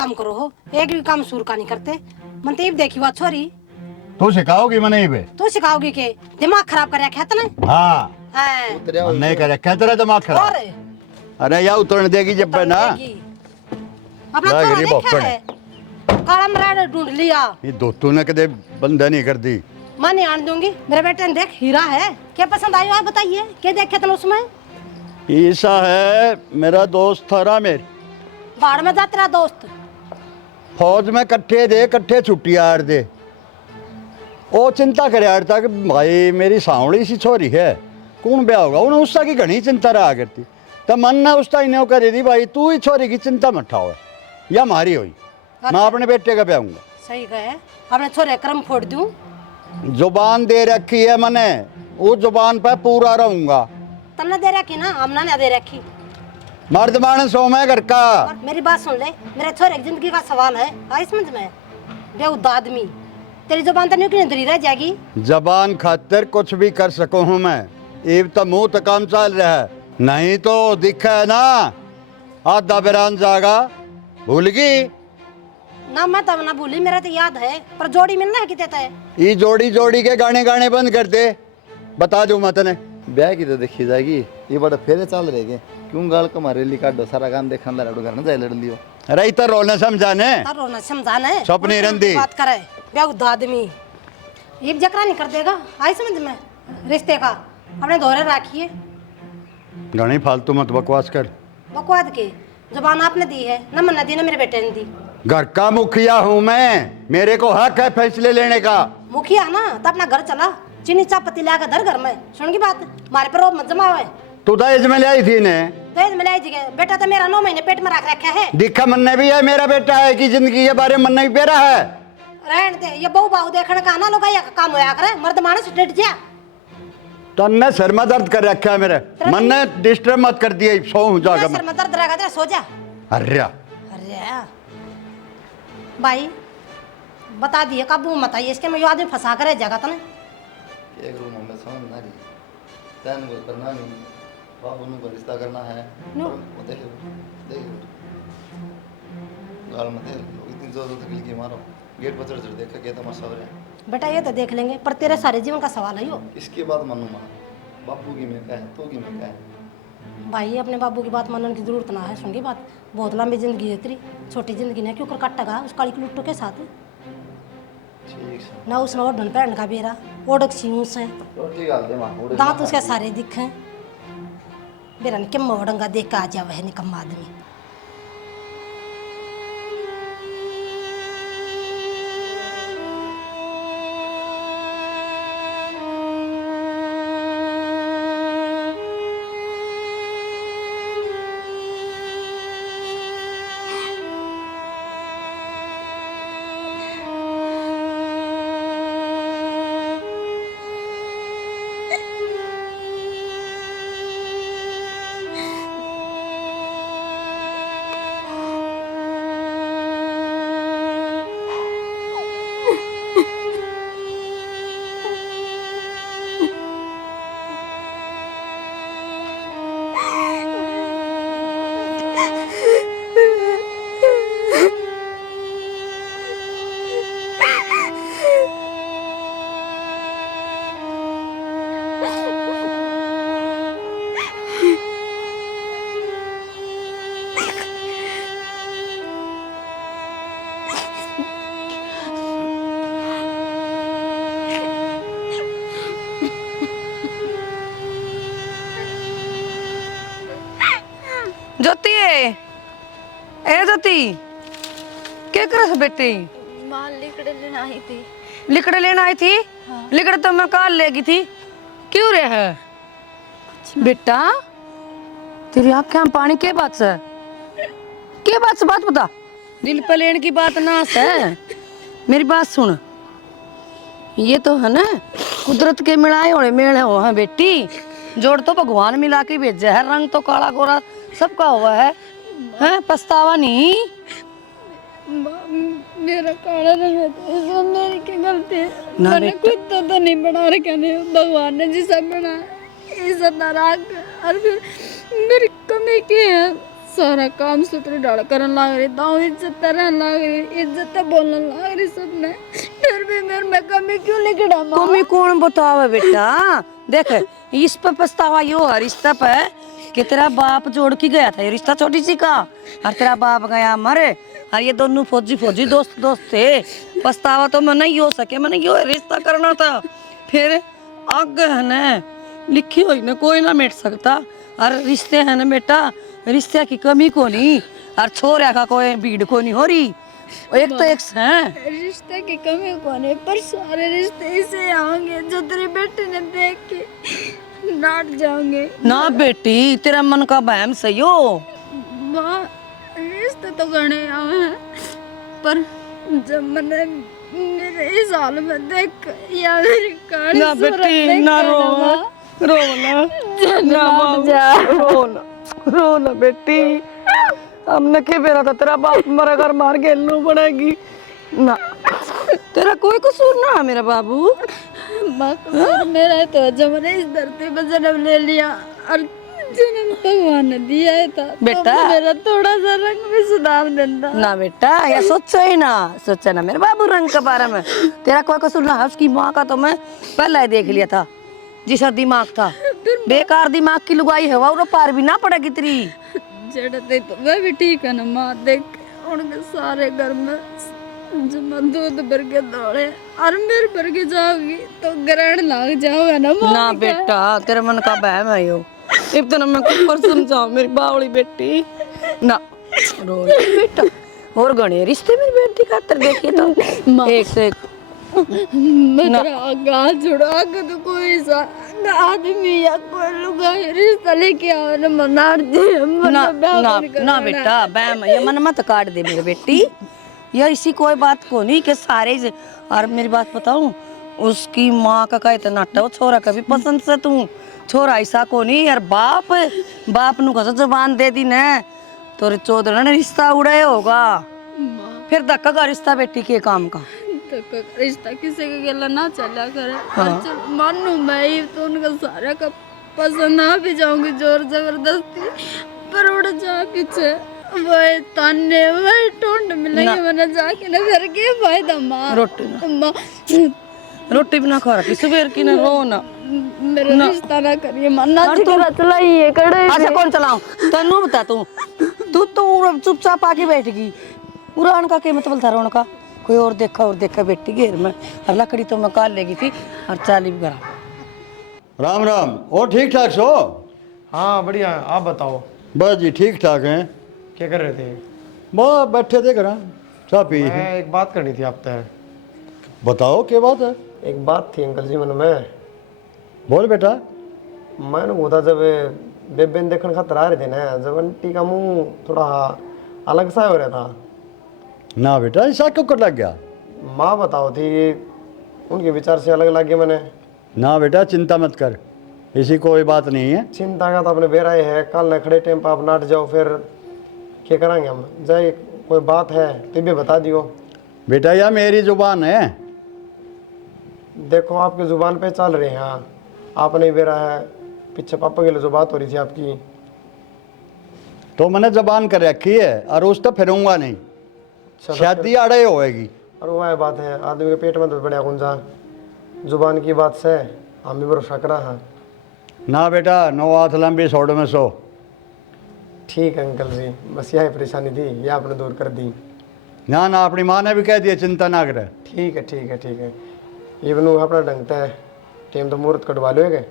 काम करो हो, एक भी काम सुर का नहीं करते। मन तो देखी बात छोरी तू सिखाओगी मने बे? तू सिखाओगी के दिमाग खराब कर रखा है ना? हाँ नहीं कर रखा तेरा दिमाग खराब। अरे या उतरने देगी जब ना अपना छोरा देखा है काला मराड़ ढूंढ लिया। ये दो तूने कदे बंदा नहीं कर दी। मैं नहीं आने दूंगी। मेरे बेटे ने देख हीरा है, क्या पसंद आई आप बताइए, क्या देखे थे उसमें? ईसा है मेरा दोस्त था रामेर। बाढ़ में जा तेरा दोस्त। फौज में कट्ठे दे कट्ठे छुट्टी आर दे। ओ चिंता करे यार था कि भाई मेरी सांवड़ी सी छोरी है कौन ब्याह होगा उन्हें उसका की घनी चिंता रहा करती। तो मन ने उसका इन्हें करे दी भाई तू ही छोरी की चिंता मत उठाओ या मारी हुई मैं अपने बेटे का ब्याहूंगा। सही कहे अपने छोरे क्रम फोड़ दूं। जुबान दे रखी है मैंने वो जुबान पर पूरा रहूंगा। तन्ने दे रखी ना हमने नहीं दे रखी। मर्द मानस हो मैं घर का। मेरी बात सुन ले मेरे छोरे की जिंदगी का सवाल है आई समझ में बेहुद आदमी तेरी जुबान तो नहीं धरी रह जाएगी। जबान खातिर कुछ भी कर सकूं हूं मैं ये तो मुंह तो काम चल रहा है नहीं तो दिखा है ना आधा बिरान जागा भूल गई ना। मैं तब ना भूली मेरा तो याद है पर जोड़ी मिलना है कितने है। ये जोड़ी जोड़ी के गाने गाने बंद कर दे बता दूं मैं तने ब्याह की तो देखी जाएगी ये बड़ा फेरे चल रहे क्यों गाल को मारे काटो सारा काम देखा लड़ो घर ना जाए लड़ लियो। अरे इधर रोना समझाने रोना समझाने सपनी रंदी बात करे बेहुद आदमी ये जकरा नहीं कर देगा आई समझ में रिश्ते का अपने दोहरे रखिए। घनी फालतू मत बकवास कर। बकवाद के जुबान आपने दी है न मन्ना दी ना मेरे बेटे ने दी। घर का मुखिया हूँ मैं मेरे को हक है फैसले लेने का। मुखिया ना तो अपना घर चला चीनी चापत्ती ला धर घर में सुन की बात मारे पर रोब मत जमावे। तू दहेज में लाई थी ने दहेज में लाई थी बेटा तो मेरा 9 महीने पेट में रख रखा है। दिखा मन्ने भी है मेरा बेटा है कि जिंदगी के बारे में मन्ने भी पेरा है। रहन दे ये बहु बाहु देखने का ना लोग या काम होया करे मर्द मानस डट जा। तन्ने सर में दर्द कर रखा है मेरे मन ने डिस्टर्ब मत कर दिया सो जागा सर में दर्द रहेगा तेरा सो जा। अरे अरे भाई बता दिए काबू मत आइए इसके में यो आदमी फंसा कर जगह तो नहीं एक रूम में समझ ना रही तैन वो करना नहीं बाबू को रिश्ता करना है नो देख देख गाल मत इतनी जोर तकलीफ की मारो गेट पर चढ़ देखा क्या तमाशा हो रहा है। बेटा ये तो देख लेंगे पर तेरे सारे जीवन का सवाल है यो। इसके बाद मानूंगा बापू की मैं कहे तो की मैं कहे भाई अपने बाबू की बात मानने की जरूरत ना है सुन की बात बहुत लंबी जिंदगी है तेरी छोटी जिंदगी ने क्यों कर काटेगा उस काली लुट्टो के साथ ठीक है ना उसने ओढ़न पहन का बेरा ओढ़क सी से रोटी गाल दे मां दांत उसके सारे दिखे बेरा ने किम ओढ़ंगा देख के आ जावे है निकम्मा आदमी। ज्योति ए ज्योति क्या कर बेटी? मां लिकड़े लेने आई थी। लिकड़े लेने आई थी? हाँ। लिकड़े तो मैं काल लेगी थी क्यों रे है बेटा तेरी आँखें में पानी के बात से बात बता दिल पे लेने की बात ना है। मेरी बात सुन ये तो है ना कुदरत के मिलाए होने मेले हो हैं बेटी जोड़ तो भगवान मिला के भेजा है रंग तो काला गोरा सबका हुआ है हैं पछतावा नहीं। मेरा काला रंग है तो सब मेरी की गलती है मैंने खुद तो नहीं बना रखा नहीं भगवान ने जिसे बना इज्जत ना रख और फिर मेरी कमी की है सारा काम सूत्र डाल करन लाग रही, दाऊ इज्जत रहन लाग रही, इज्जत बोलने लाग रही सबने, फिर भी मेरे में कमी क्यों लिखड़ा माँ? कमी कौन बतावे बेटा? देख इस पे पछतावा यो है रिश्ता पे कि तेरा बाप जोड़ के गया था, ये रिश्ता छोटी सी का, और तेरा बाप गया मरे, और ये दोनों फौजी दोस्त थे। पछतावा तो मैं नहीं हो सके, मैंने यो रिश्ता करना था। फिर आगे है ना लिखी हुई ना कोई ना मिट सकता, और रिश्ते है ना बेटा, रिश्ते की कमी को नहीं, और छोरा का कोई भीड़ को नहीं हो रही, एक तो एक है। रिश्ते की कमी कौन है, पर सारे रिश्ते ऐसे आएंगे जो तेरे बेटे ने देख के डांट जाओगे। ना बेटी तेरा मन का बहम सही हो। माँ रिश्ते तो गणे आए हैं, पर जब मैंने मेरे इस हाल में देख या मेरी काली ना सूरत बेटी देख ना कर रो माँ, रो ना ना बाबू, रो ना बेटी, हमने के बेरा था तेरा बाप मरा घर मार के लो पड़ेगी ना, तेरा कोई कसूर ना है मेरा बाबू। माँ कसूर मेरा है तो जब मैंने इस धरती पर जन्म ले लिया और जन्म भगवान ने दिया है था, बेटा। तो मेरा थोड़ा सा रंग भी सुधार देता। ना बेटा या सोचा ना मेरे बाबू रंग के बारे में, तेरा कोई कसूर ना है। उसकी माँ का तो मैं पहले ही देख लिया था, जिसका दिमाग था बेकार दिमाग की लुगाई है, वो पार भी ना पड़ेगी तेरी। जड़ते तो वह भी ठीक है ना माँ, देख उनके सारे घर में जब मैं दूध भर के दौड़े और मेरे भर के जाओगी तो ग्रहण लग जाओगा ना माँ। ना बेटा तेरे मन का बहम है यो, इतना मैं ऊपर समझाओ मेरी बावली बेटी ना रो बेटा। और गणे रिश्ते मेरी बेटी खातर देखिए तो एक से एक मेरा आगा जुड़ा आगे तो कोई सा आदमी या कोई लुगा रिश्ता लेके आओ ना मनार दे ना ना ना बेटा बहम ये मन मत काट दे मेरी बेटी, या इसी कोई बात को नहीं कि सारे और मेरी बात बताऊं, उसकी माँ का कहे तो नाटा वो छोरा कभी पसंद से तू छोरा ऐसा को नहीं यार, बाप नु कसो जबान दे दी ने तो चौधरी ने रिश्ता उड़े होगा, फिर धक्का का रिश्ता बेटी के काम का रिश्ता किसी के गला ना चला करे। चल मानू मैं ही तो उनका सारा का पसंद आ भी जाऊंगी जोर जबरदस्ती, पर उड़ जा पीछे वही ताने वही टोंड मिलेंगे, मैंने जाके ना घर के फायदा माँ रोटी भी ना खा रखी सुबह की ना रो ना मेरा रिश्ता ना करिए मन्ना चलाइए कड़े। अच्छा कौन चलाऊं तेनू बता, तू तो चुपचाप आके बैठ गई, उड़ान का क्या मतलब था रोन का, कोई और देखा बेटी घेर में, और लकड़ी तो मैं काल लेगी थी और चाली भी करा। राम राम। और ठीक ठाक सो? हाँ बढ़िया, आप बताओ बस जी ठीक ठाक हैं। क्या कर रहे थे? बस बैठे थे घर, चाह पी। मैं एक बात करनी थी आपसे। बताओ क्या बात है? एक बात थी अंकल जी मन में। बोल बेटा। मैंने बोला जब बेबे देखने खातर आ रहे थे ना, जब आंटी का मुंह थोड़ा अलग सा हो रहा था। ना बेटा ऐसा क्यों कर लग गया? माँ बताओ थी उनके विचार से अलग लग गए मैंने। ना बेटा चिंता मत कर, ऐसी कोई बात नहीं है। चिंता का तो अपने बेराए है, कल न खड़े टाइम पर आप नाट जाओ, फिर क्या करेंगे हम? जाए कोई बात है तो भी बता दियो। बेटा यह मेरी जुबान है। देखो आपकी जुबान पे चल रहे हैं, हाँ आपने बेरा है, पीछे पापा के लिए जो बात हो रही थी आपकी, तो मैंने जबान कर रखी है और उस तो फिरूंगा नहीं, शादी अड़े होएगी। और वह बात है आदमी के पेट में तो बढ़िया गुंजा, जुबान की बात से हम भी भरोसा करा है। ना बेटा नो हाथ लंबी सोड में सो। ठीक है अंकल जी, बस यही परेशानी थी, यह आपने दूर कर दी। ना ना अपनी माँ ने भी कह दिया चिंता ना करे। ठीक है ठीक है ठीक है, ये बनू अपना ढंगता है, टाइम तो मुहूर्त कटवा लोगे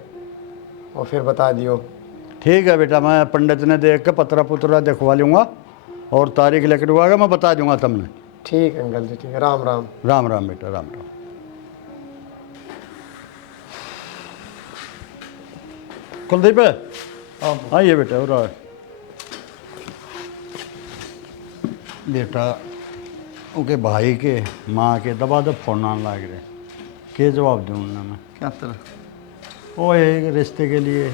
और फिर बता दियो। ठीक है बेटा, मैं पंडित ने देख के पतरा पुतरा दिखवा लूँगा और तारीख लेकर दूंगा, मैं बता दूंगा तुमने। ठीक है अंकल जी, ठीक है। राम राम। राम राम बेटा, राम राम। कुलदीप आइए बेटा। और बेटा उनके भाई के माँ के दबा दब फोन आने लग रहे, के जवाब दूँ उन्हें मैं? क्या तरह वो एक रिश्ते के लिए।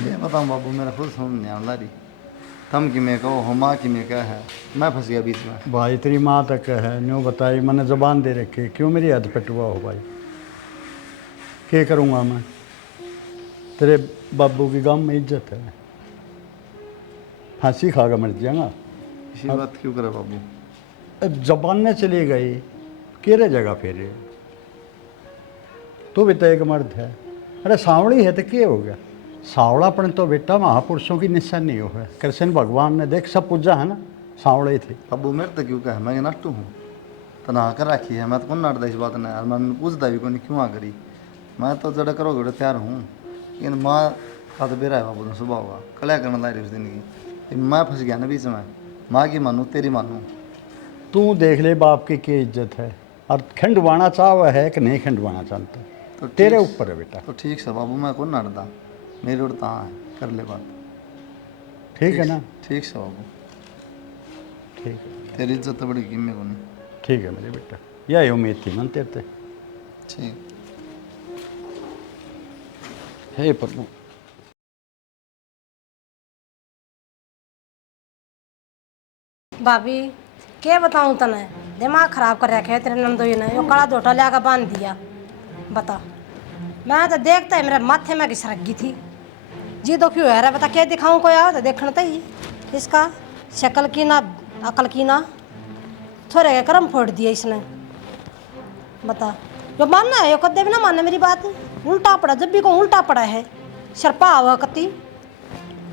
ये बताऊँ बाबू, मेरा खुद समझ नहीं आ रही, तम कि मैं कहो हो माँ की मैं क्या है, मैं फंस गया बीच में। भाई तेरी माँ तक है न्यू बताई, मैंने ज़बान दे रखी, क्यों मेरी हद पिटवा हो भाई? क्या करूँगा मैं? तेरे बाबू की गांव में इज्जत है। फांसी खाकर मर जाएगा। इसी बात क्यों करे बाबू? अब जबान चली गई, केरे जगह फिर तू भी तो एक मर्द है। अरे सांवड़ी है तो क्या हो गया? सांवड़ापन तो बेटा महापुरुषों की निशानी हो है। कृष्ण भगवान ने देख सब पूजा है ना, सांवड़े थे। बाबू मेरे तो क्यों कहे, मैं नट्टू हूँ तो नहा कर रखी है, मैं तो कौन नाटदा इस बात ने, मैं पूछता भी कौन क्यों आ करी, मैं तो जड़ा करोगे तो तैयार हूँ। लेकिन माँ का तो बेरा है बाबू तो सुबह होगा कलिया करना ला रही उस दिन की, मैं फंस गया ना बीच में। माँ की मानूँ तेरी मानूँ? तू देख ले बाप की क्या इज्जत है, और खंडवाना चाह है कि नहीं खंडवाना चाहता तो तेरे ठीक- ऊपर है बेटा। तो ठीक से बाबू मैं कौन नाटदा, मेरी ओर तहाँ है, कर ले बात। ठीक है ना? ठीक से बाबू, ठीक है, तेरी इज्जत तो बड़ी कीमत को नहीं। ठीक है मेरे बेटा, यही उम्मीद थी मन तेरे से। ठीक हे प्रभु। भाभी क्या बताऊं तने, दिमाग खराब कर रखे है तेरे नंदोई ने। यो काला धोटा लिया कर बांध दिया। बता, मैं तो देखता है मेरे माथे में घिसरक गई थी जी। तो क्यों है रे, बता क्या दिखाऊं कोई आओ तो देखना तो ही इसका शक्ल की ना अकल की ना, थोड़े के कर्म फोड़ दिए इसने। बता, जो मानना है यो कदे भी ना माने मेरी बात, उल्टा पड़ा जब भी को उल्टा पड़ा है। शर्पा हुआ कति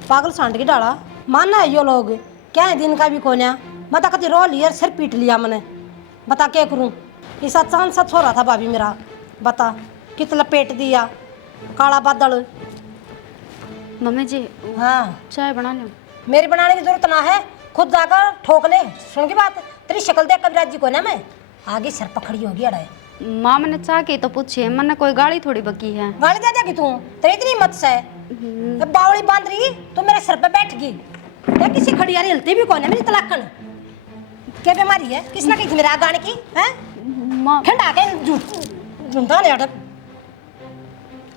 पागल सांड की डाला, मानना है यो लोग क्या है दिन का भी कोन्या। बता कति रो लिया सिर पीट लिया मैंने, बता क्या करूं। ऐसा चांद सा छोरा था भाभी मेरा, बता कित लपेट दिया काला बादल। मम्मी जी हाँ चाय बना लो। मेरी बनाने की जरूरत ना है, खुद जाकर ठोक ले। सुन की बात, तेरी शक्ल देख कविराज जी को ना मैं आगे सर पकड़ी होगी। अड़े माँ मैंने चाह के तो पूछे, मैंने कोई गाड़ी थोड़ी बकी है। गाली दे देगी तू, तेरी इतनी मत से बावड़ी बांध रही तू मेरे सर पे बैठ गई। या किसी खड़ियारी हिलती भी कौन है मेरी तलाकन, क्या बीमारी है? किसने कही थी मेरे आग गाने की है? माँ ठंडा के झुंडा ले अटक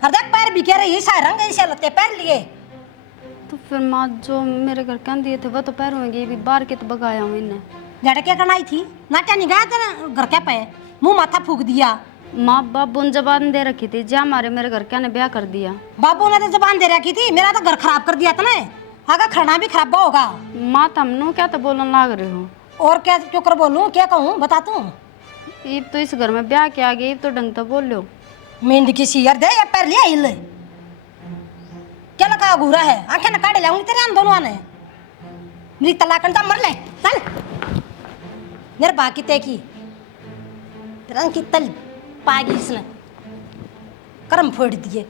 हर देख पैर भी कह रही है, सारे रंग ऐसे लते पैर लिए। तो फिर माँ जो मेरे घर कह दिए थे वो तो पैर होंगे, भी बाहर के तो बगाया हूँ इन्हें। जड़ क्या करना आई थी, नाट्या नहीं गया तेरा घर क्या पे मुंह माथा फूक दिया। माँ बाबू ने जबान दे रखी थी, जा मारे मेरे घर क्या ने ब्याह कर दिया। बाबू ने तो जबान दे रखी थी, मेरा तो घर खराब कर दिया था ना, आगे खाना भी खराब होगा। माँ तमनु क्या तो बोलने लाग रहे हो। और क्या क्यों कर बोलूं, क्या कहूँ बता तू। ये तो इस घर में ब्याह के आ गए, तो ढंग तो बोल लो। मेंढ की सीयर दे या पैर लिया हिल क्या लगा घूरा है, आंखें न काटे लाऊंगी तेरे आन दोनों आने। मेरी तलाकन तो मर ले चल, मेरे बाकी ते की तेरा की तल पागी इसने कर्म फोड़ दिए।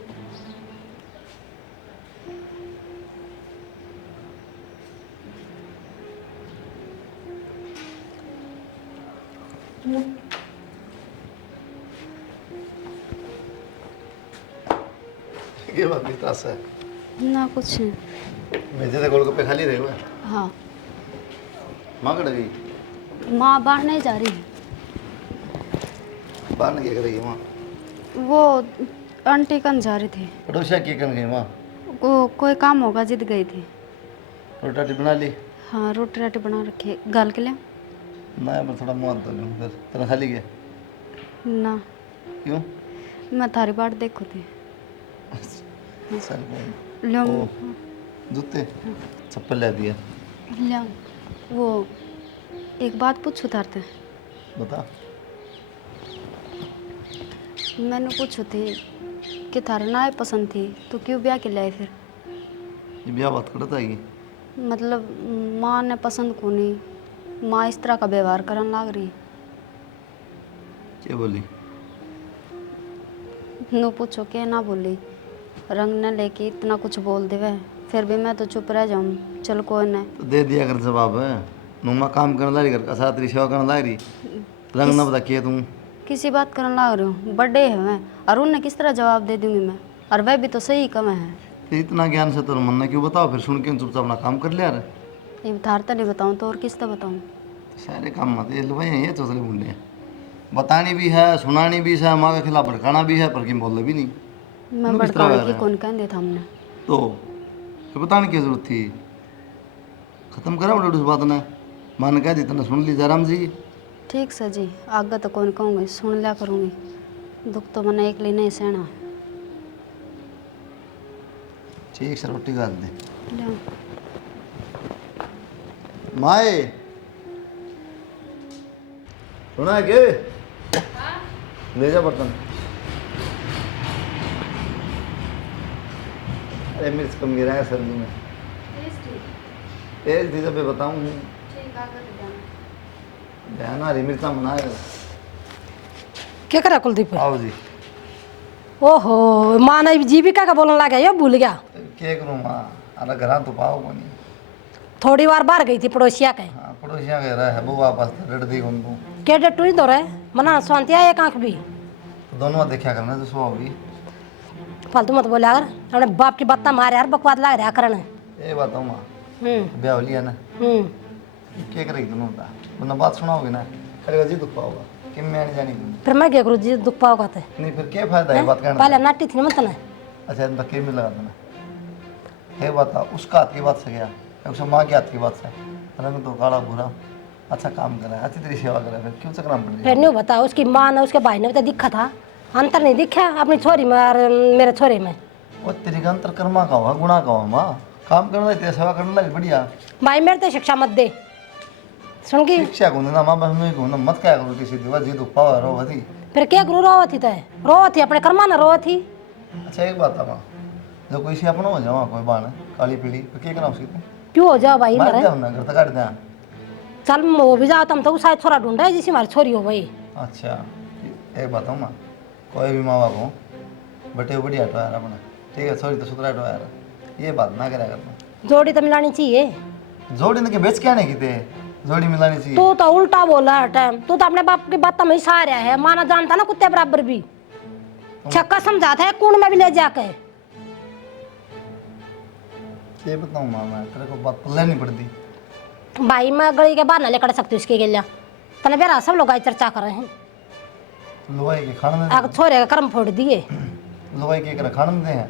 ये बात भी त्रास है। ना कुछ नहीं। मेरे तो गोलगप्पे खाली रहे हुए। हाँ माँ कट गई, माँ बाहर नहीं जा रही। बाहर नहीं क्या करेगी माँ? वो आंटी कन जा रही थी, पड़ोसिया क्या कर गई माँ? कोई काम होगा जिद गई थी। रोटी राटी बना ली? हाँ रोटी राटी बना रखी है, गाल के लिए। मैं पर थोड़ा मुँह धो लूँ फिर तेरा खाली गया ना क्यों? मैं थारी बाट देखो थी। सर लो ओ जूते चप्पल ले दिया। लो वो एक बात पूछू तारते। बता। मैंने पूछू थी कि थारे ना पसंद थी तो क्यों ब्याह के लिए फिर? ये ब्याह बात करता है मतलब माँ ने पसंद को नहीं, माँ इस तरह का व्यवहार करने लग रही। क्या बोली? नो पूछो क्या ना बोली, रंग न लेके इतना कुछ बोल देवे, फिर भी मैं तो चुप रह जाऊँ। चल कोई नहीं। तो दे दिया कर जवाब है। नुमा काम करने ला रही, घर का साथ रही, सेवा करने ला रही, रंग ना बता के तुम किसी बात करने लग रही हूँ, बर्थडे है मैं, और उन्हें किस तरह जवाब दे दूंगी मैं? और वह भी तो सही कम है। फिर इतना ज्ञान से तो मन ने क्यों बताओ, फिर सुन के चुपचाप अपना काम कर लिया रे। ये थारता नहीं बताऊँ तो और किस तरह बताऊँ? सारे काम मत ये भाई ये चौसले मुंडे बतानी भी है, सुनानी भी है, माँ के खिलाफ भड़काना भी है, पर किम बोल भी नहीं। मैं किस तरह भड़काने है की रे? कौन कह दिया था हमने? तो फिर बताने की जरूरत थी, खत्म करा उस बात ने। माँ ने कह दी तने सुन ली जयराम जी। ठीक सर जी, आगे तो कौन कहूँगी, सुन लिया करूँगी, दुख तो मैंने एक लिए नहीं सहना। ठीक से रोटी खा दे। ले माए सुना है के ले जा बर्तन। अरे मिर्च कम गिरा है सब्जी में। तेज थी जब बताऊँ ध्यान हरी मिर्चा बनाए। क्या करा कुलदीप? आओ जी। ओहो माँ ने जीविका का बोलने लगा ये भूल गया। क्या करूँ माँ अरे घर तो पाओ को नहीं। थोड़ी बार बाहर गई थी पड़ोसिया के। हाँ पड़ोसियाँ कह रहा है वो वापस रट दी उनको। के डटू ही दो रहे मना स्वांति आए एक आंख भी तो दोनों देखा करना तो सो होगी। फालतू मत बोला कर अपने बाप की बात मारे यार बकवास लग रहा करने। ये बताओ माँ ब्याह हो लिया ना क्या करेगी दोनों का वरना बात सुनाओगे ना करेगा जी दुख पाओगा कि मैं नहीं जानी। फिर मैं क्या करूँ जी दुख पाओगा तो नहीं फिर क्या फायदा है बात करने पहले नाटी थी ना मत ना। अच्छा इनका क्या मिल लगा था ना ये बता उसका हाथ की बात से गया उसका माँ के हाथ की बात से रंग तो काला बुरा अच्छा काम करा है अच्छी तेरी सेवा करा है फिर क्यों चक्राम पड़ फिर नहीं बता उसकी माँ ने उसके भाई ने तो दिखा था अंतर नहीं दिखा अपनी छोरी में और मेरे छोरे में। वो तेरी का अंतर कर्मा का हुआ गुणा का हुआ माँ काम करना तेरा सेवा करना लगी बढ़िया। भाई मेरे तो शिक्षा मत दे सुन की शिक्षा को ना माँ बहन में को ना मत क्या करो किसी दिवा जी दुख पावा रो वधी। फिर क्या करूँ रोवा थी तो रोवा थी अपने कर्मा ना रोवा थी। अच्छा एक बात है माँ जो कोई से अपना हो जाओ कोई बाण काली पीली तो क्या करा उसकी क्यों हो जाओ भाई मार मेरे जाओ ना घर तक काट दे। चल वो भी जाओ तुम तो शायद छोरा ढूंढा है जिसकी हमारी छोरी हो भाई। अच्छा एक बात हो माँ कोई भी माँ बाप हो बटे बढ़िया हटवा यार अपना ठीक है सॉरी तो सुधरा हटवा यार ये बात ना करा करना। जोड़ी तो मिलानी चाहिए। जोड़ी ने के बेच क्या नहीं की थे जोड़ी मिलानी चाहिए। तू तो उल्टा बोला है टाइम तू तो अपने बाप की बात में सारा है माना जानता ना कुत्ते बराबर भी छक्का समझाता है कूण में भी ले जाके। ये बताऊँ माँ मैं तेरे को बात पल्ले नहीं पड़ती। भाई मैं गली के बाहर ना लेकर सकती उसके गलिया तने बेरा सब लोग आई चर्चा कर रहे हैं। लोहाई के खाने आग छोरे का कर्म फोड़ दिए। लोहाई के खाने देते हैं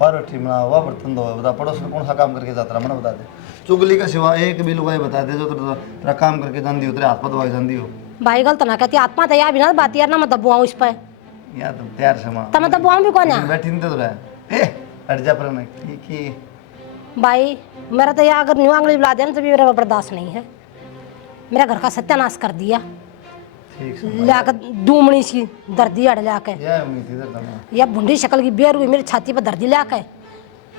पार्वती बना हुआ बर्तन धोया बता पड़ोस में कौन सा काम करके जाता रहा मैंने बता दे चुगली का सिवा एक भी लुगाई बता दे जो तेरा काम करके जान हो तेरे हाथ पर दवाई जान हो। भाई गलत ना कहती आत्मा तो यार बिना बात यार ना मैं दबुआ उस पर यार तुम तैयार से माँ तब मैं दबुआ भी कौन है बैठी नहीं तो रहा ए हट जा पर ना की भाई मेरा तो यार अगर न्यू आंगली बुला दिया ना तो भी मेरा बर्दाश्त नहीं है। मेरा घर का सत्यानाश कर दिया ठीक से लाकर दूमड़ी सी दर्दी अड़ लाके यह उम्मीद थी तेरे को। या भुंडी शक्ल की बेर हुई मेरी छाती पर दर्दी लाके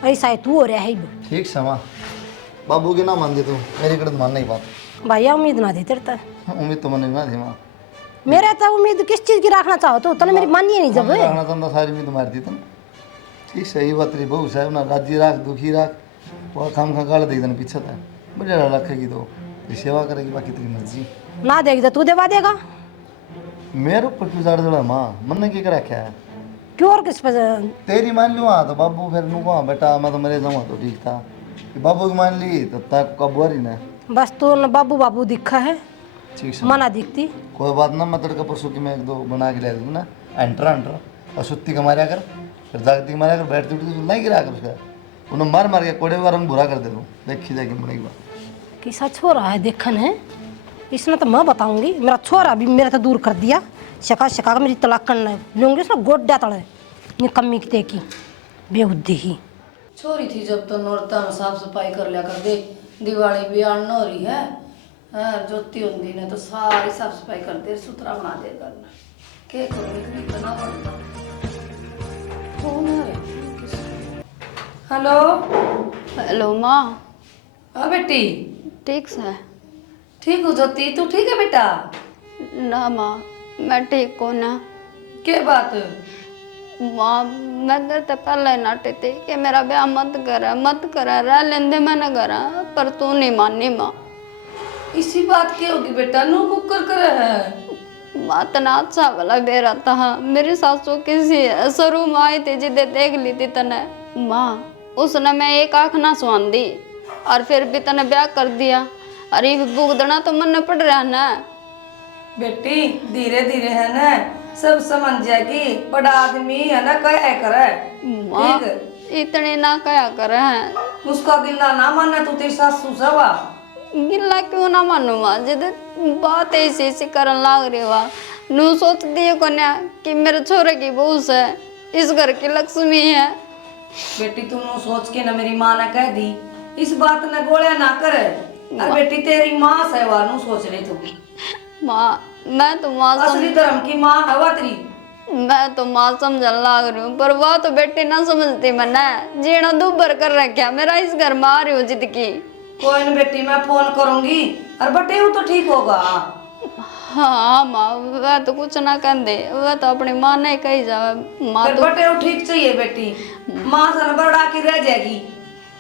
ऐसा है तू हो रहा है ठीक से माँ बाबू की ना मान दे तू मेरी कड़त मान नहीं बात भैया उम्मीद ना थी तेरे तक उम्मीद तो मन ना थी माँ मेरे तो उम्मीद किस चीज की रखना चाहो तो तूने मेरी मानी नहीं जब रहना चाहता सारी उम्मीद मारती तुम ठीक सही बात रही बहू साहब ना राजी राख दुखी राख वो खाम खा गाड़ देगी पीछे था बढ़िया रखेगी तो सेवा करेगी बाकी तेरी मर्जी ना देगी तो तू देवा देगा। मेरे ऊपर क्यों जाड़ जड़ा माँ मन ने क्या रखा है क्यों और किस पर तेरी मान लूँ हाँ तो बाबू फिर नू वहाँ बेटा मैं तो मरे जाऊँ तो ठीक था बाबू की मान ली तो तक कब रही ना बस तू न बाबू बाबू दिखा है ठीक से मना दिखती कोई बात ना मैं तड़का परसों की मैं एक दो बना के ले दूँ ना एंटर और सुत्ती का मारा कर फिर जागती का मारा कर बैठती उठती तो नहीं गिरा कर उसका उन्हें मार मार के कोड़े का रंग बुरा कर दे दूँ देखी जाएगी बड़ी बात किसा छोरा है देखन है इसने तो मैं बताऊंगी मेरा छोरा भी मेरे तो दूर कर दिया शका शका मेरी तलाक करना लूंगी उसने गोड्या तड़े निकम्मी की तेकी बेहुद्दी ही। छोरी थी जब तो नौरता में साफ सफाई कर लिया कर दे दिवाली भी आन हो रही है जोती होंगी ने तो सारी साफ सफाई कर दे सुथरा बना दे करना क्या करूँगी करना पड़ता। कौन है? हेलो हेलो माँ हाँ बेटी ठीक से ठीक हो जोती तू ठीक है बेटा? ना माँ मैं ठीक हूँ ना। क्या बात? माँ मैं तो पहले नाटे थी कि मेरा ब्याह मत करा रह लेंदे मैंने करा पर तू नहीं मानी माँ। इसी बात की होगी बेटा नू कुकर करे है माँ तना अच्छा वाला बेरा था मेरी सासू किसी शुरू में आई थी जिदे देख ली थी तने माँ उसने मैं एक आँख ना सुन दी और फिर भी तने ब्याह कर दिया अरे भुगतना तो मन पड़ रहा ना। बेटी धीरे धीरे है ना सब समझ जाएगी बड़ा आदमी है ना क्या करे माँ ठीक इतने ना क्या करे हैं उसका गिल्ला ना माने तू तेरी सासू सवा गिल्ला क्यों ना मानू माँ जिद बात ऐसी ऐसी करन लाग रही वा नू सोच दिए को ना कि मेरे छोरे की बहू है इस घर की लक्ष्मी है। बेटी तू सोच के ना मेरी माँ ने कह दी इस बात ने गोलियां ना करे अरे बेटी तेरी माँ सहवार नु सोच रही तू। माँ मैं तो माँ असली धर्म की माँ हवा तेरी। मैं तो माँ समझन लाग रही हूँ, पर वह तो बेटी ना समझती मैंने। जीना दुबर कर रखा मेरा, इस घर में आ रही हूँ जिद की। कोई न बेटी मैं फोन करूंगी और बटे वो तो ठीक होगा। हाँ माँ वह तो कुछ ना कह दे, वह तो अपनी माँ ने कही जावे। माँ फिर तो बटे वो ठीक चाहिए बेटी, माँ सन बड़ा की रह जाएगी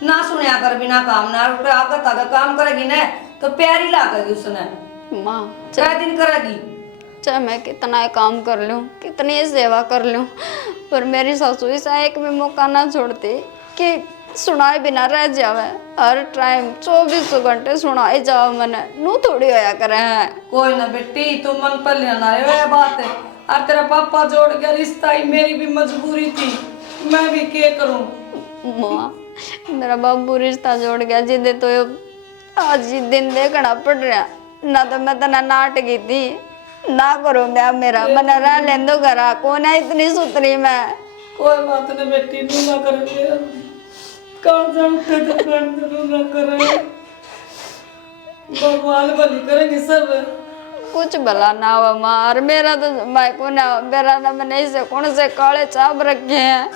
ना, सुनया कर बिना काम ना, आगे तक काम करेगी ना तो प्यारी लागेगी उसने। माँ चार दिन करेगी। चाहे मैं कितना ही काम कर लूँ, कितनी ही सेवा कर लूँ, पर मेरी सासू ऐसा एक भी मौका ना छोड़ती कि सुनाए बिना रह जावे। हर टाइम 24 घंटे सुनाए जाओ मैंने, नू थोड़ी होया करे है। कोई ना बेटी तू मन पर लेना रे, वह बात है। और तेरा पापा जोड़ गया रिश्ता ही, मेरी भी मजबूरी थी, मैं भी क्या करूं। माँ मेरा बाबू रिश्ता जोड़ गया जिदे तो आज ही दिन देखना पड़ रहा, ना तो मैं तना नाट गई थी ना करो मैं मेरा मैंने रह लें दो घर कौन है इतनी सुतरी मैं। कोई बात नहीं बेटी, नू ना करे कौन जानते तो कौन नू ना करे, भगवान भली करेंगे सब। कुछ भला ना हुआ माँ, और मेरा तो मैं को ना मेरा ना मैंने इसे कौन से काले चाप रखे हैं।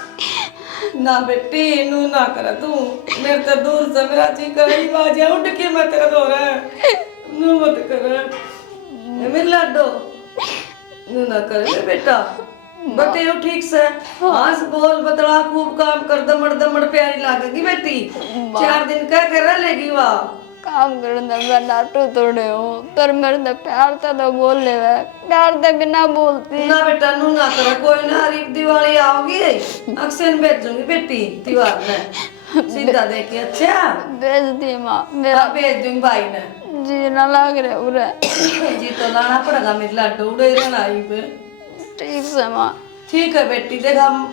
ना बेटी नू ना करे तू, मेरे तो दूर से मेरा जी करे बाजे उठ के मैं तेरा दो रहा नू मत करे मेरे लाडो, नू ना करे बेटा। बटे वो ठीक से हंस बोल बतला खूब काम कर, दमड़ दमड़ प्यारी लागेगी बेटी। 4 दिन कह के रह लेगी वाह। काम करने मैं नाटू तोड़े हूँ, पर मेरे से प्यार तो बोल ले, प्यार से बिना बोलती ना बेटा नू ना करे, कोई ना हरी दिवाली आओगी अक्सर भेजूंगी बेटी त्योहार में सीधा देखे। अच्छा भेज दी माँ, मेरा भेज दूंगी भाई ने। जी ना लाग रहे उरे। जी तो लाना पड़ेगा मेरे लाडो, उड़े रहना ही पे। ठीक से माँ। ठीक है बेटी, देख हम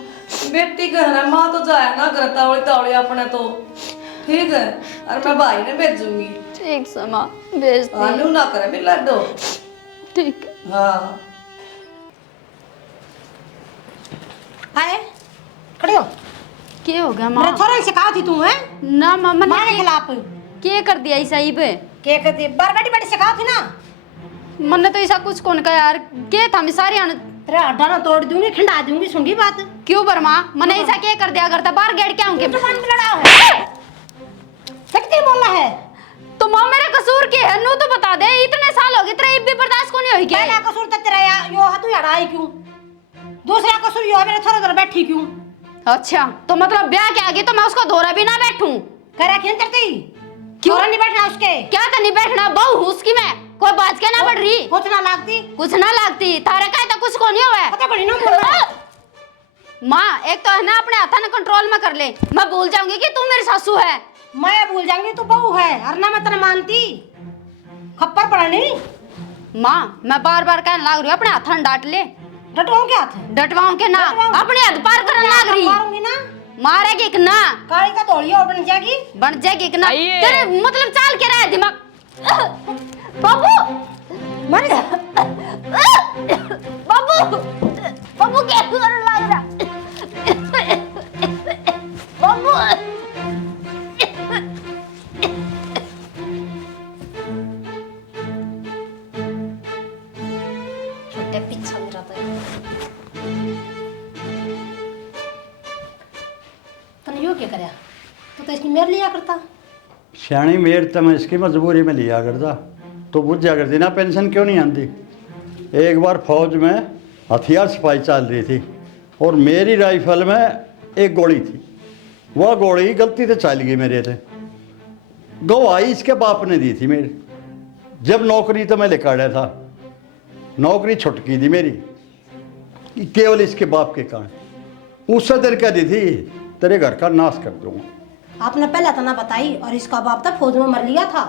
बेटी का है ना, माँ तो जाए ना घर तावड़ी तावड़ी अपने तो ठीक है, और मैं भाई ने भेजूंगी। ठीक से माँ भेज दी। आलू ना करे मेरे लाडो। ठीक है। हाँ आए खड़े हो। क्या हो गया मेरे माँ? छोरे से कहा थी तू है ना मामा माँ के खिलाफ क्या कर दिया ऐसा ही पे? के कहती बार बेटी बेटी से कहा थी ना, मैंने तो ऐसा कुछ कौन कहा यार, क्या था मैं सारी तेरा हड्डा ना तोड़ दूंगी, खिंडा दूंगी, सुनगी बात। क्यों बर्मा मैंने ऐसा क्या कर दिया, करता बाहर गेट क्या होंगे? जवान में लड़ा है सकती बोलना है तो माँ मेरा कसूर क्या है, नू तो बता दे, इतने साल हो गए तेरा एक भी बर्दाश्त को नहीं हुई क्या? पहला कसूर तो तेरा यो है, तू हड़ाई क्यों? दूसरा कसूर यो है मेरे थोड़ा देर बैठी क्यों? अच्छा तो मतलब ब्याह के आगे तो मैं उसको धोरा भी ना बैठूं? कह रहा क्यों करती? क्यों नहीं बैठना उसके? क्या तो नहीं बैठना, बहू हूँ उसकी मैं, कोई बात क्या ना पड़ रही, कुछ ना लागती, कुछ ना लगती, थारे का तो कुछ को नहीं हुआ पता पड़ी ना बोलना। माँ एक तो है ना अपने हाथा ने कंट्रोल में कर ले, मैं भूल जाऊंगी कि तू मेरी सासू है। मैं भूल जाऊंगी तू बहू है, और ना मैं तेरा मानती खप्पर पड़नी। माँ मैं बार बार कहने लाग रही हूँ अपने हाथा ने डांट ले। डटवाऊं क्या हाथ? डटवाऊं के ना, डटवाऊं। अपने हद पार करने लाग रही, मारूंगी ना, मारेगी कि ना, काली का धोलिया और बन जाएगी। बन जाएगी कि ना, तेरे मतलब चाल के रहा है दिमाग। बाबू मर गया बाबू बाबू क्या करने लग रहा? बाबू छोटे पीछा मेरा तो तने यो क्या करया? तो इसकी मेर लिया करता। सियाणी मेर तो मैं इसकी मजबूरी में लिया करता, तो बुझ जा करती ना, पेंशन क्यों नहीं आती। एक बार फौज में हथियार सिपाही चल रही थी और मेरी राइफल में एक गोली थी, वह गोली गलती से चल गई मेरे से, गवाही इसके बाप ने दी थी मेरी। जब नौकरी तो मैं लेकर आया था, नौकरी छुटकी थी मेरी केवल इसके बाप के कारण। उससे देर कह दी थी तेरे घर का नाश कर दूंगा। आपने पहले तो ना बताई, और इसका बाप तो फौज में मर लिया था।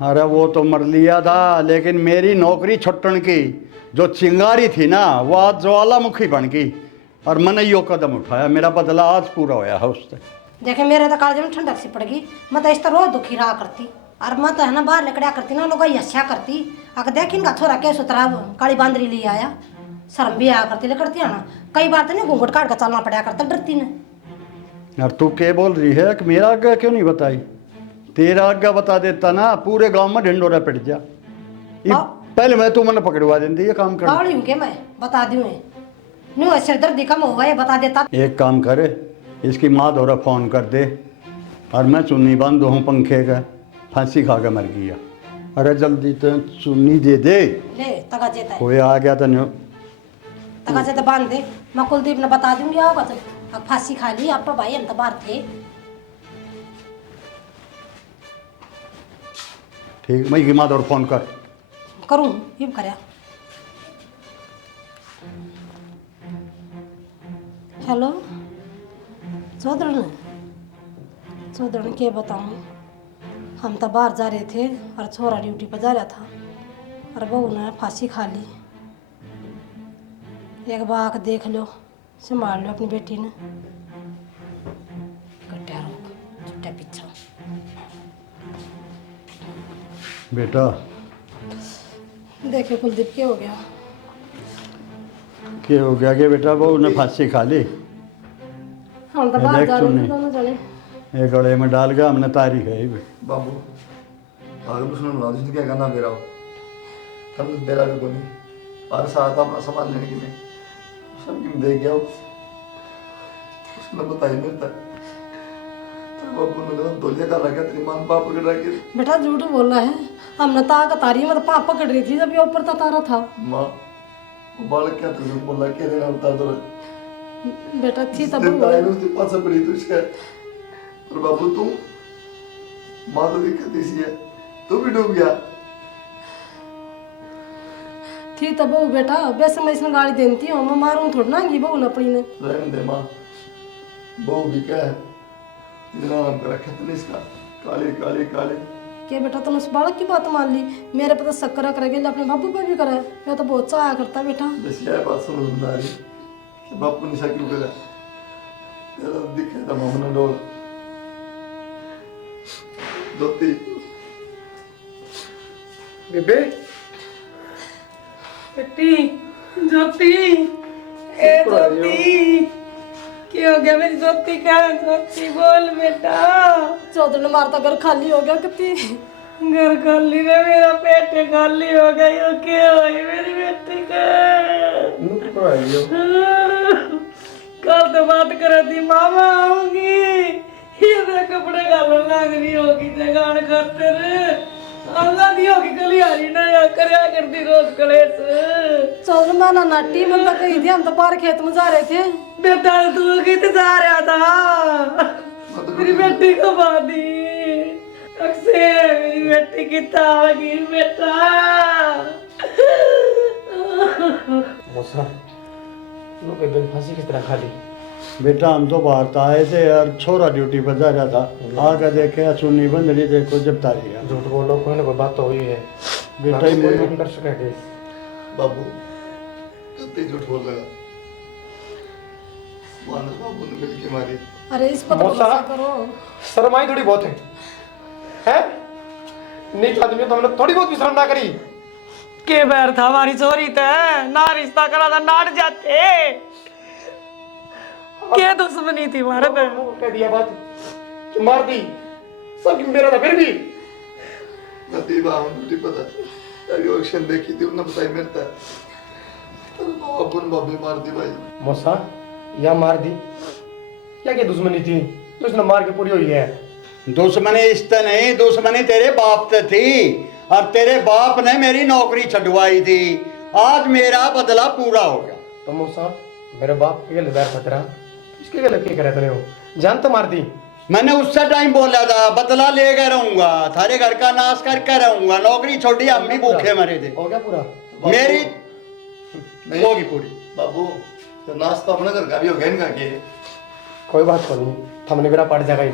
अरे वो तो मर लिया था, लेकिन मेरी नौकरी छुट्टन की जो चिंगारी थी ना, वो आज ज्वालामुखी बन गई और मैंने यो कदम उठाया। मेरा बदला आज पूरा होया है उससे। देखे मेरे तो कालज में ठंडक सी पड़ गई, मैं तो इस तरह रोज दुखी रहा करती, और मैं तो है ना बाहर निकड़ा करती ना, लोग हस्या करती। अगर देख इनका छोरा क्या सुतरा काली बांदरी ले आया, शर्म भी आया करती ले करती है ना। कई बार तो नहीं घूंघट काट कर चलना पड़ा करता डरती ने। और तू क्या बोल रही है कि मेरा आगे क्यों नहीं बताई? तेरा आगे बता देता ना, पूरे गांव में ढिंडोरा पिट जा। ये पहले मैं तू मैंने पकड़वा देती ये काम कर। बावड़ी हूँ के मैं बता दूँ न्यू सिर दर्द कम होगा ये बता देता। एक काम करे, इसकी माँ दोरा फोन कर दे और मैं चुन्नी बांध हूँ पंखे का, फांसी खा के मर गया। अरे जल्दी तो चुन्नी दे दे। ले तका जेता है, कोई आ गया तो नहीं। तका जेता बांध दे, मैं कुलदीप ने बता दूंगी आओगा तो। अब फांसी खा ली आप तो भाई, हम तो बाहर थे। ठीक, मैं की माँ दोरा फोन कर। करूँ ये करया। हेलो चौधरी के बताऊँ, हम तो बाहर जा रहे थे और छोरा ड्यूटी पर जा रहा था और बहू ने फांसी खा ली। एक बार देख लो, संभाल लो अपनी बेटी ने। कट्टा रोक छुट्टा पीछा। बेटा देखिए कुलदीप क्या हो गया। क्या हो गया कि बेटा बहू ने फांसी खा ली? हम तो बाहर देख जा रहे सुननी। थे दोनों जने। एक गले में डाल गया हमने, तारीख है ये भी। बाबू आगे मुझे ना जिसने क्या करना बेरा हो तब बेरा भी कोनी और साथ अपना सामान लेने की मैं सब की दे गया उसने बताई मेरे तक तो बाबू ने कहा दोलिया का लगा तेरी मान बाप पकड़ रहा के बेटा झूठ बोल रहा है, हमने ताक तारी में तो पाप पकड़ रही थी जब ये ऊपर तारा था। माँ वो बालक क्या तुझे बोला के देना उतार दो बेटा थी तब ताई ने उसके पास पड़ी तो इसका और बाबू तू माँ तो दिक्कत इसी है तू भी डूब गया थी तब बहू बेटा, वैसे मैं इसमें गाड़ी देती हूँ, मैं मारूँ थोड़ा ना बहू ने अपनी ने। रहने दे माँ बहू भी क्या है इतना नाम कर रखा तूने इसका काले काले काले क्या बेटा तूने उस बालक की बात मान ली? मेरे पे तो शक्कर करेगी, अपने बाबू पे भी करे। मैं तो बहुत चाहा करता बेटा। बस यह बात समझ में आ रही कि बापू निशा क्यों करा तेरा दिखे था मामना डोल दोती बेबे बेटी ज्योति, ए ज्योति, क्या हो गया मेरी ज्योति का? ज्योति बोल बेटा। चौधरी ने मारता घर खाली हो गया कितनी। घर खाली रे, मेरा पेट खाली हो गया। यो क्या हुई मेरी बेटी का? कल तो बात कर थी मामा आऊंगी, ये कपड़े घालन लग रही होगी जगान करते रे। अल्लाह दी होगी कलियारी ना या करया करती रोज कलेस। चौधरी मैं ना नाटी मैं तो कही थी, हम तो बाहर खेत में जा रहे थे। बेटा तू कितने जा रहा था? मेरी बेटी को बादी अक्सर मेरी बेटी की तागी बेटा। मौसा लो बेबे ने फांसी किस तरह खा ली? बेटा हम तो बाहर तो आए थे यार, छोरा ड्यूटी पर जा रहा था, आकर देखे चुन्नी बंद रही, देखो जब तारी है। झूठ बोलो, कोई ना कोई बात तो हुई है। बेटा ही कोई बोल- नहीं कर सका केस। बाबू कितनी झूठ बोल रहा मानस बाबू ने मिल के मारी अरे इस पर तो मौसा। भरोसा करो। शर्म आई थोड़ी बहुत है हैं? नीच आदमी तो हमने थोड़ी बहुत भी शर्म ना करी। के बैर था हमारी चोरी ते ना रिश्ता करा था नाट जाते। क्या दुश्मनी थी हमारे पे? कह दिया बात कि मार दी सब मेरा था फिर भी। नदी बाहर ड्यूटी पता अभी ऑक्शन देखी थी उन्होंने बताई मेरे तक बाबू ने बाबे मार दी भाई मौसा या मार दी क्या क्या दुश्मनी थी तो उसने मार के पूरी हुई है। दुश्मनी इससे नहीं, दुश्मनी तेरे बाप से थी और तेरे बाप ने मेरी नौकरी छुड़वाई थी। आज मेरा बदला पूरा हो गया। तो मौसा मेरे बाप के गले बैर खतरा इसके गले क्या करे तेरे हो जान तो मार दी। मैंने उससे टाइम बोला था बदला लेकर रहूंगा, थारे घर का नाश करके रहूंगा, नौकरी छोड़ी, हम भी भूखे मरे थे। हो गया पूरा? मेरी नहीं होगी पूरी। बाबू तो नाश्ता अपने घर का भी हो गया इनका के कोई बात को नहीं, हमने मेरा पड़ जाएगा ही।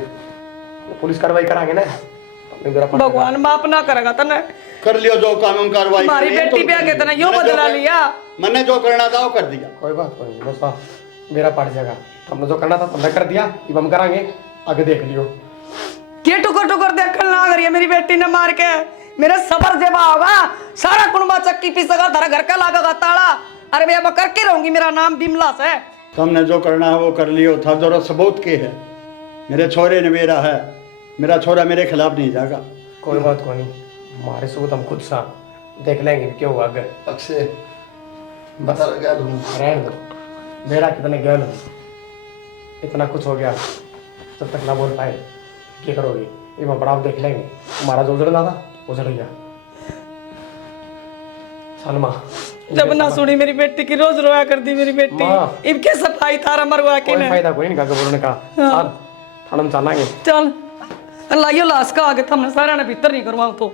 पुलिस कार्रवाई कराएंगे ना, हमने मेरा पड़ भगवान माफ ना करेगा तने। कर लियो जो कानून कार्रवाई हमारी करनी है, बेटी तुम पे कर आके लियो। तना यो मैंने जो बदला कर- लिया। मैंने जो करना था वो कर दिया। कोई बात को नहीं मौसा मेरा पड़ जाएगा। हमने जो करना था तुमने कर दिया, अब हम कराएंगे, आगे देख लियो। के टुकर टुकर देखने लग रही है मेरी बेटी ने मार के। मेरे सबर जेबा होगा सारा कुंबा चक्की पीसेगा, थारा घर का लागेगा ताला। अरे भैया मैं करके रहूंगी, मेरा नाम बिमला से। तुमने जो करना है वो कर लियो था, जरूरत सबूत की है। मेरे छोरे ने मेरा है, मेरा छोरा मेरे खिलाफ नहीं जाएगा। कोई बात को नहीं, हमारे सबूत हम खुद सा देख लेंगे क्या हुआ आगे। अक्षय बता गया तुम रहने दो, मेरा कितने गैल हूँ, इतना कुछ हो गया, जब तक ना बोल पाए क्या करोगे, ये मैं बड़ा देख लेंगे। हमारा जो उजड़ना था उजड़ गया। सलमा जब ना सुनी मेरी बेटी की, रोज रोया कर दी मेरी बेटी। माँ। इनके सफाई थारा मरवा के कोई ने। फायदा कोई नहीं का बोलने का। चल थाना में चलेंगे। चल लाइयो लाश का आगे, हमने सारा ने भीतर नहीं करवाओ तो